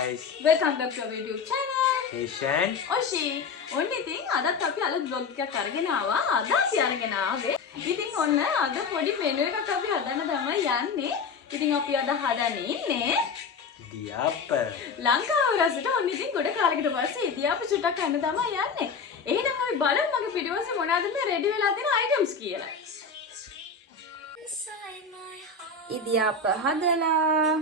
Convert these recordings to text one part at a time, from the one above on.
guys. Welcome back to our YouTube channel. Asian. Oshi. ඔන්න ඉතින් අදත් අපි අලුත් vlog එකක් අරගෙන ආවා. අද අපි අරගෙන ආවේ. ඉතින් ඔන්න අද පොඩි මෙනු එකක් අපි හදන්න තමයි යන්නේ. ඉතින් අපි අද හදන්නේ ඉන්නේ ඉදියාප්ප. ලංකාව රසට ඔන්න ඉතින් ගොඩ කාලයකට පස්සේ ඉදියාප්ප චුට්ටක් කන්න තමයි යන්නේ. එහෙනම් අපි බලමු මගේ පිටිපස්සේ මොනවද මේ රෙඩි වෙලා තියෙන items කියලා. ඉදියාප්ප හදලා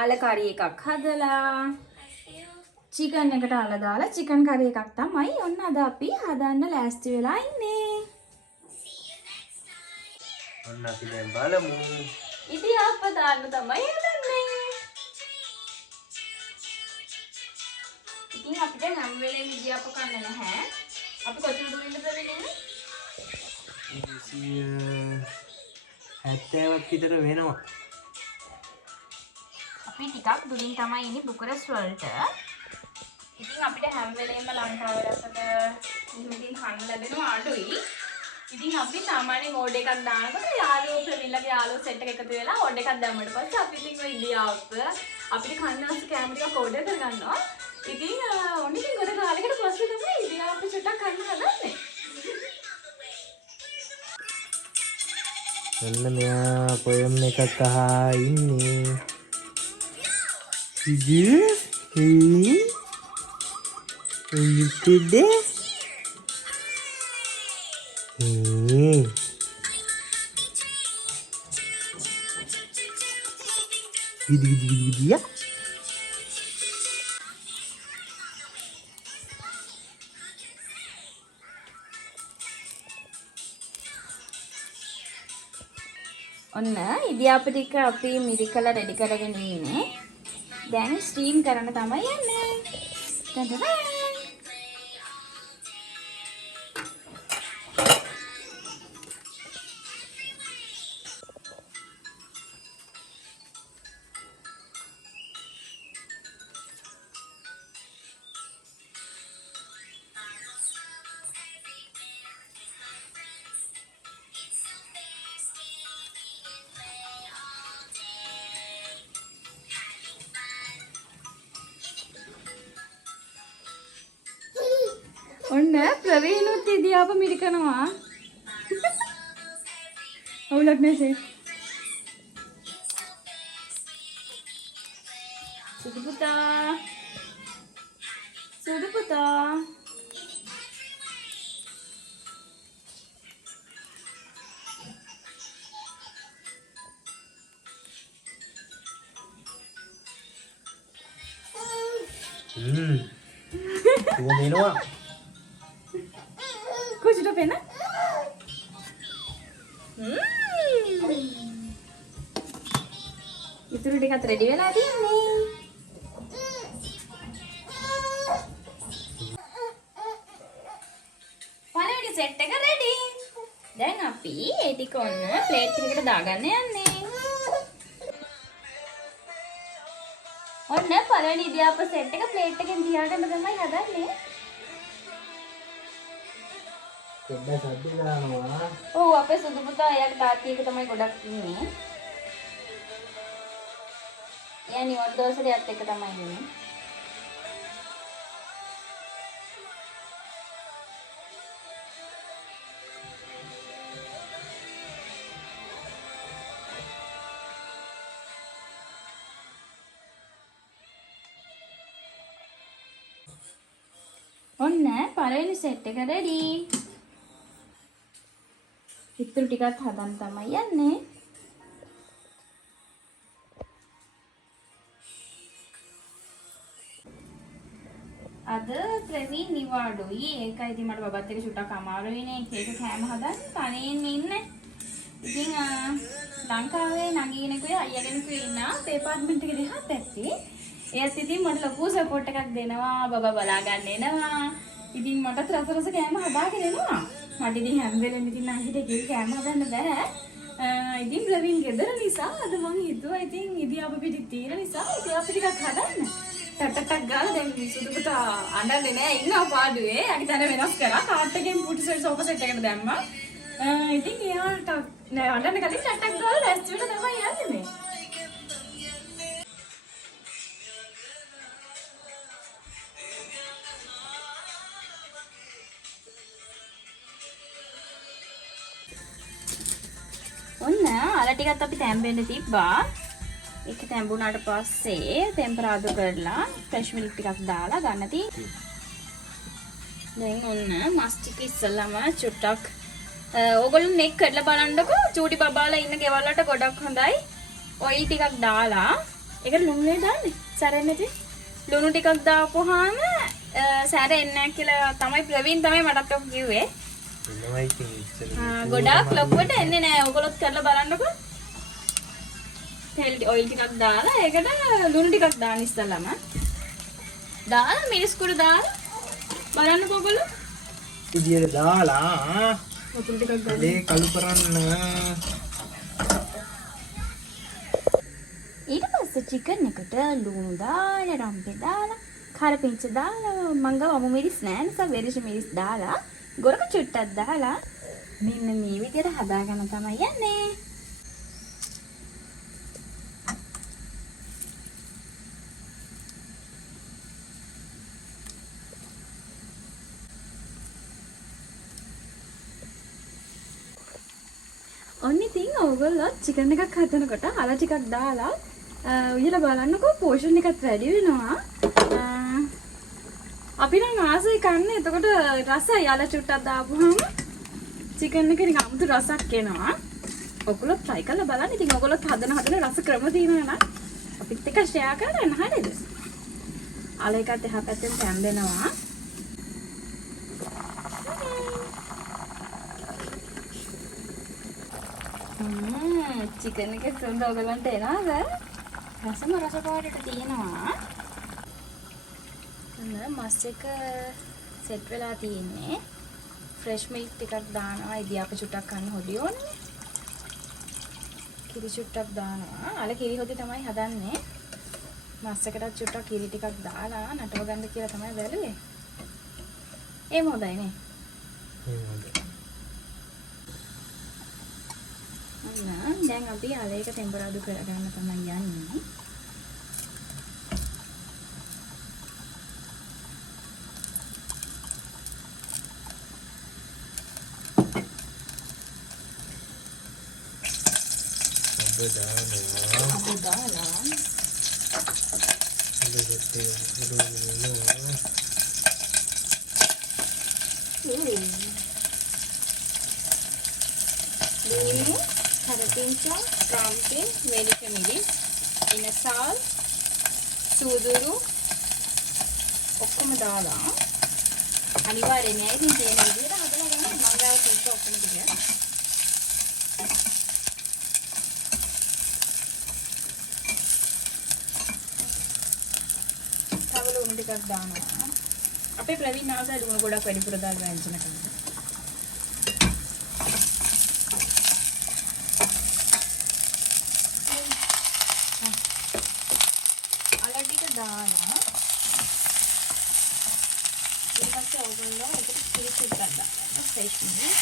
අල කරි එකක් හදලා චිකන් එකට අල දාලා චිකන් කරි එකක් තමයි ඔන්න අද අපි හදන්න ලෑස්ති වෙලා ඉන්නේ. ඔන්න අපි දැන් බලමු. ඉදියාප්ප දාන්න තමයි හදන්නේ. ඉතින් අපිට හැම වෙලේම ඉදියාප්ප කන්න නැහැ. අපි කොතනද ඉන්නද වෙන්නේ? 70ක් විතර වෙනවා. අපි ටිකක් දුරින් තමයි ඉන්නේ බුකරස් වලට. ඉතින් අපිට හැම වෙලේම ලංකාවේ රසට ඉතින් කන්න ලැබෙනවා අඩුයි. ඉතින් අපි සාමාන්‍යයෙන් ඕඩර් එකක් දානකොට යාළුවෝ ප්‍රමිල්ලගේ යාළුවෝ සෙට් එක එකතු වෙලා ඕඩර් එකක් දැම්මට පස්සේ අපි ඉතින් ඔය ඉදියාප්ප අපිට කන්න අවශ්‍ය කැම ටිකක් ඕඩර් කරගන්නවා. ඉතින් ඔන්න ඉතින් ගොඩ කාලයකට පස්සේ තමයි ඉදියාප්ප චුට්ටක් කන්න හදන්නේ. ඔන්න මෙයා පොයම් එකක් අහා ඉන්නේ. ඉතින් ya. ඔන්න ඉදියාප්ප ටික අපි මිරිකලා රෙඩි කරගෙන ඉන්නේ. දැන් ස්ටීම් කරන්න තමයි යන්නේ. ටඩඩා. ඔන්න ප්‍රවීණුත් ඉදියාප්ප මිරිකනවා. අවුලක් නැසේ. සුදු පුතා. සුදු පුතා. Tuwa deනවා. Kucing pena? Itu udah dekat ready වෙලා තියෙන්නේ. පළවෙනි සෙට් එක ready. දැන් අපි ඒ ටික ඔන්න ප්ලේට් එකකට දාගන්න යන්නේ. ඔන්න පළවෙනි ඉදියාප්ප සෙට් එක ප්ලේට් එකෙන් තියාගන්න තමයි හදන්නේ. පොඩ්ඩක් සද්ද දානවා. ඔව් අපේ සුදු පුතා එයාගේ තාත්ති එක තමයි ගොඩක් ඉන්නේ. එයා නිවන් දවසට යත් එක තමයි ඉන්නේ. ඔන්න පළවෙනි සෙට් එක රෙඩි. ඉතුරු ටිකත් හදන්න තමයි යන්නේ. අද ප්‍රවීන් නිවාඩුයි. ඒකයි ඉතින් මට බබත් එක්ක චුට්ටක් අමාරුයිනේ. ඒක කෑම හදන්න තනියෙන් ඉන්නේ. ඉතින් ලංකාවේ නගිනෙකුයි අයියාගෙනෙකුයි ඉන්න ඩිපාර්ට්මන්ට් එකේ දෙහා පැත්තේ. එයාත් ඉතින් මට ලොකු සපෝට් එකක් දෙනවා. බබා බලා ගන්න එනවා. ඉතින් මටත් රස කෑම හදාගෙන එනවා. මට ඉතින් හැම වෙලෙම ඉතින් නැහිට කිරි කෑම හදන්න බෑ. ඉතින් ප්‍රවීන් ගෙදර නිසා අද මං හිතුවා ඉතින් ඉදියාප්ප පිටි තියෙන නිසා ඉදියාප්ප ටිකක් හදන්න. ටටටක් ගාලා දැන් සුදු පුතා අඬන්නේ නෑ ඉන්නවා පාඩුවේ. අනිත් තැන වෙනස් කරා. කාට් එකෙන් පුටි සෝෆා සෙට් එකට දැම්මා. ඉතින් එයාට නෑ අඬන්න කලින් ටටටක් ගාලා ලෑස්ති වෙලා තමයි යන්නේ මේ. අර ටිකත් අපි තැම්බෙන්න තිබ්බා. ඒක තැම්බුණාට පස්සේ ටෙම්පරාදු කරලා ෆ්‍රෙෂ් මිල්ක් ටිකක් දාලා ගන්න තියෙන්නේ. දැන් ඔන්න මස් ටික ඉස්සෙල්ලාම චුට්ටක් ඕගොල්ලෝ නෙක් කරලා බලන්නකෝ. චූටි බබාලා ඉන්න ගෙවල් වලට ගොඩක් හොඳයි. ඔයිල් ටිකක් දාලා ඒකට ලුණු නේ දාන්නේ. සැරෙන්නේ නැති. ලුණු ටිකක් දාපුවාම සැරෙන්නේ නැහැ කියලා තමයි ප්‍රවීන් තමයි මටත් ඔක් කිව්වේ. ගොඩාක් ලොකුවට එන්නේ නැහැ. ඕගොල්ලොත් කරලා බලන්නකෝ. තෙල් ඔයිල් ටිකක් දාලා ඒකට ලුණු ටිකක් දාන්න ඉස්සෙල්ලාම. දාලා මිරිස් කුඩු දාලා බලන්නකෝ ඕගොල්ලෝ. ඉදිරියට දාලා වතුර ටිකක් දාලා ඒ කළු කරන්න. ඊට පස්සේ චිකන් එකට ලුණු දාලා රම්පේ දාලා කරපිංච දාලා මංගව අමු මිරිස් නෑ නිසා වෙරිෂ මිරිස් දාලා ගොරක චුට්ටක් දාලා මෙන්න මේ විදිහට හදාගන්න තමයි යන්නේ. ඔන්න ඉතින් ඕගොල්ලෝ චිකන් එකක් හදනකොට අල ටිකක් දාලා උයලා බලන්නකෝ පෝෂන් එකත් වැඩි වෙනවා. අපි නම් ආසයි කන්නේ. එතකොට රසයි අල චුට්ටක් දාපුවාම චිකන් එකේ නිකන් අමුතු රසක් එනවා. ඔයගොල්ලෝ try කරලා බලන්න. ඉතින් ඔයගොල්ලෝ හදන රස ක්‍රම තියෙනවා නම් අපිත් එක්ක share කරන්න හරියද? අල එකත් එහා පැත්තෙන් තැම්බෙනවා. චිකන් එකේ සුන්දර ඔයගලන්ට එනවද? රසම රස පාටට තියෙනවා. මස් එක සෙට් වෙලා තියෙන්නේ. ෆ්‍රෙෂ් මිල්ක් ටිකක් දානවා. ඉදියාප චුට්ටක් කන්න හොදි ඕනේ. කිරි චුට්ටක් දානවා. අල කිරි හොදි තමයි හදන්නේ. මස් එකටත් චුට්ටක් කිරි ටිකක් දාලා නටව ගන්න කියලා තමයි බැලුවේ. ඒ මොදයි නේ. දැන් අපි අලේක ටෙම්පරාදු කරගන්න තමයි යන්නේ. අපි දාලා karapincha, rampe, velika miris, inasal, suduru, ඔක්කොම දාලා අනිවාර්යයෙන්ම ඉතින් තියෙන විදිහට හදලා ගන්න මංගාව සුද්ධ ඔක්කොම ටික. තව ලුණු ටිකක් දානවා. අපේ ප්‍රවීණ ආසයි ලුණු ගොඩක් වැඩිපුර දාලා ව්‍යංජන කරනවා. දාලා ඊට පස්සේ ඔයගොල්ලෝ ඒකට කිරි චුට්ටක් දාන්න ෆ්‍රෙෂ් මිල්ක්.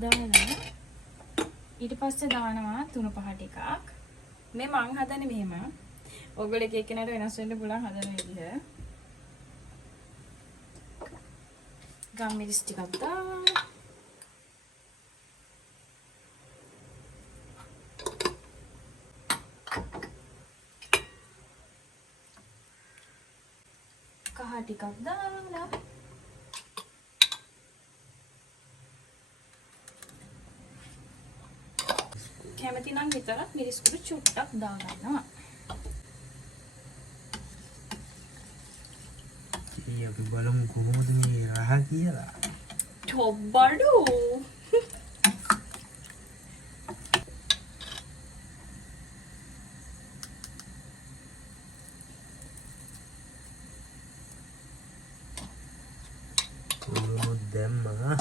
දාලා ඊට පස්සේ දානවා තුන පහ ටිකක්. මේ මං හදන්නේ මෙහෙම. ඔයගොල්ලෝ එක එක්කෙනාට වෙනස් වෙන්න පුළුවන් හදන විදිහ. ගම්මිරිස් ටිකක් දාලා කහ ටිකක් දාලා කැමති නම් විතරක් මිරිස් කුඩු චුට්ටක් දාගන්නවා. අපි බලමු කොහොමද මේ රහ කියලා. චොබ්බඩු කොහොමද දැම්මා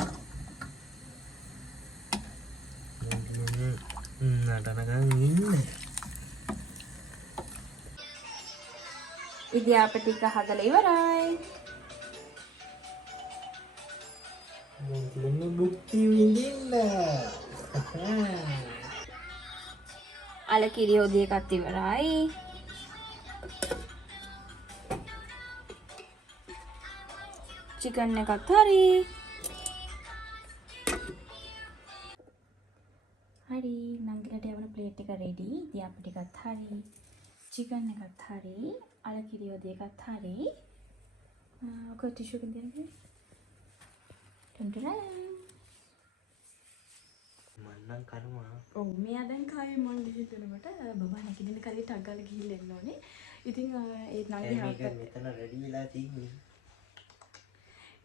නටනකන් ඉන්නේ. ඉදියාප ටික හදලා ඉවරයි. මුලින්ම බුක්ති විඳින්න. අල කිරි හොදි එකත් ඉවරයි. චිකන් එකත් හරි. හරි නංගිලට යවන ප්ලේට් එක රෙඩි. ඉතින් අපිට ටිකත් හරි. චිකන් එකත් හරි. අල කිරි හොදි එකත් හරි. ඔක ටිෂු එකෙන් දෙන්න. ටන්ටරන්. මන්නම් කනවා. ඔව් මෙයා දැන් කාවේ මං ගිහින්නකොට බබා නැගිටින්න කලින් ටක් ගාලා ගිහිල්ලා එන්න ඕනේ. ඉතින් ඒ නංගි මේක මෙතන රෙඩි වෙලා තියෙන්නේ.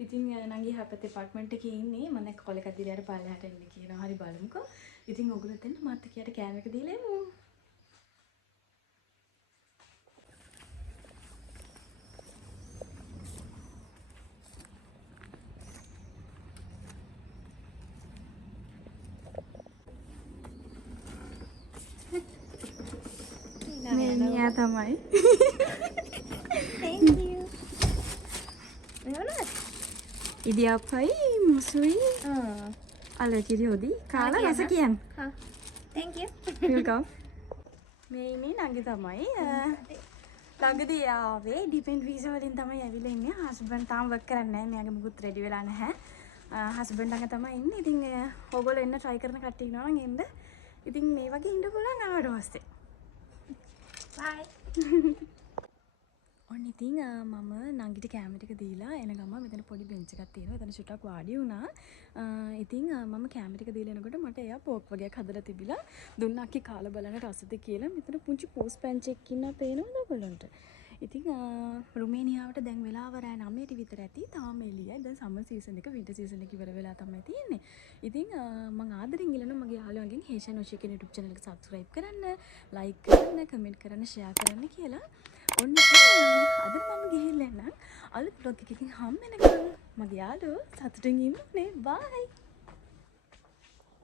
ඉතින් නංගි හැපත් දෙපාර්ට්මන්ට් එකේ ඉන්නේ. මම දැන් කෝල් එකක් දීලා පල්ලෙහාට එන්න කියනවා. හරි බලමුකෝ. ඉතින් ඔයගොල්ලෝ දෙන්න මාත් එක්කයට කෑම එක දීලා එමු. මේ මියා තමයි. Thank you. ඉදියාප්පයි මුසුයි අල කිරි හොදි කාලා රස කියන්න. Thank you. වෙල්කම්. මේ ඉන්නේ නංගි තමයි. ළඟදී ආවේ ඩිපෙන්ඩ් වීසා වලින් තමයි ඇවිල්ලා ඉන්නේ. හස්බන්ඩ් තාම වර්ක් කරන්නේ නැහැ. මෙයාගේ මුකුත් රෙඩි වෙලා නැහැ. හස්බන්ඩ් ළඟ තමයි ඉන්නේ. ඉතින් ඕගොල්ලෝ එන්න try කරන කට්ටිය ඉන්නවා නම් එන්න. ඉතින් මේ වගේ ඉන්න පුළුවන් ආවට පස්සේ. Bye. ඔන්න ඉතින් මම නංගිට කැම ටික දීලා එන ගම මෙතන පොඩි බෙන්ච් එකක් තියෙනවා. එතන චුට්ටක් වාඩි වුණා. ඉතින් මම කැම ටික දීලා එනකොට මට එයා පෝක් වගේක් හදලා තිබිලා දුන්නා අක්කේ කාලා බලන්න රසද කියලා. මෙතන පුංචි පෝස් පැන්ච් එකක් ඉන්නා පේනවද ඔයගොල්ලන්ට? ඉතින් රුමේනියාවට දැන් වෙලාව රෑ 9ට විතර ඇති. තාම එළියයි. දැන් සම්මර් සීසන් එක වින්ටර් සීසන් එක ඉවර වෙලා තමයි තියෙන්නේ. ඉතින් මම ආදරෙන් ඉල්ලනවා මගේ යාළුවන්ගෙන් හේෂන් ඔෂි කියන YouTube channel එක subscribe කරන්න, like කරන්න, comment කරන්න, share කරන්න කියලා. ඔන්න අද මම ගිහිල්ලා එන්නම්. අලුත් vlog එකකින් හම්බ වෙනකම් මගේ යාළුවෝ සතුටින් ඉන්න නේ. bye.